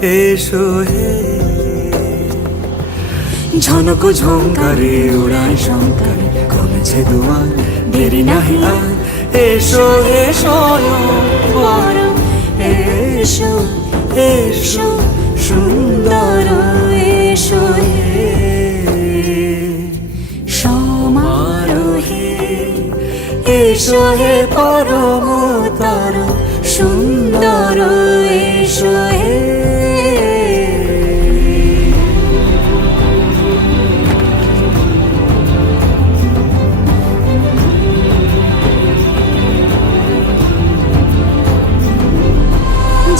এসো হে। ঝনক ঝঙ্কারে উড়ায় শঙ্কারে কমেছে দুয়ার, দেরি নাহি আর। এসো হে স্বয়ংবর, এসো এসো সুন্দর, এসো হে সমারোহে। এসো হে পরমতর সুন্দর, এসো হে।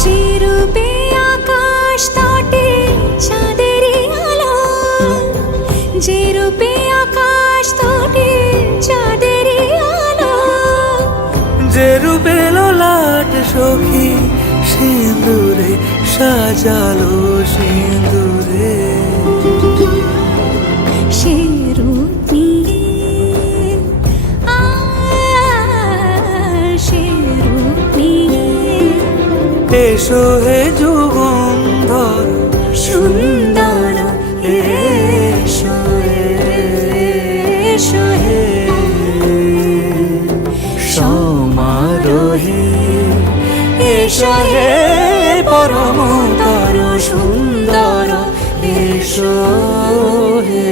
যে রূপে আকাশ তটে চাঁদেরই আলো, যে রূপে আকাশ তটে চাঁদেরই আলো, যে রূপে ললাট সখী সিঁদুরে সাজালো সিঁদুরে। সে রূপ নিয়ে সে রূপ নিয়ে এসো হে যুগন্ধর সুন্দর, এসো এসো হে সমারোহে। এসো হে পরমতর সুন্দর, এসো হে।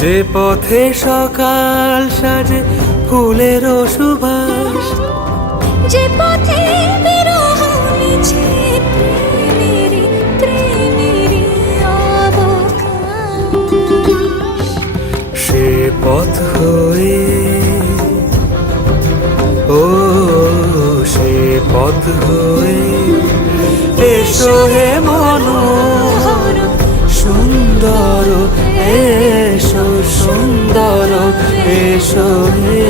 যে পথে সকাল সাজে ফুলের সুবাস, যে পথে বিরহ মিছে প্রেমেরই প্রেমেরই অবকাশ, সে পথ হয়ে ও সে পথ হয়ে এসো হে মনোহর সুন্দর, এসো সুন্দর, এসো হে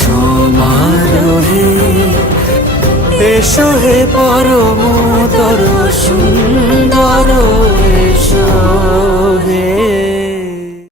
সমারোহে। এসো হে পরম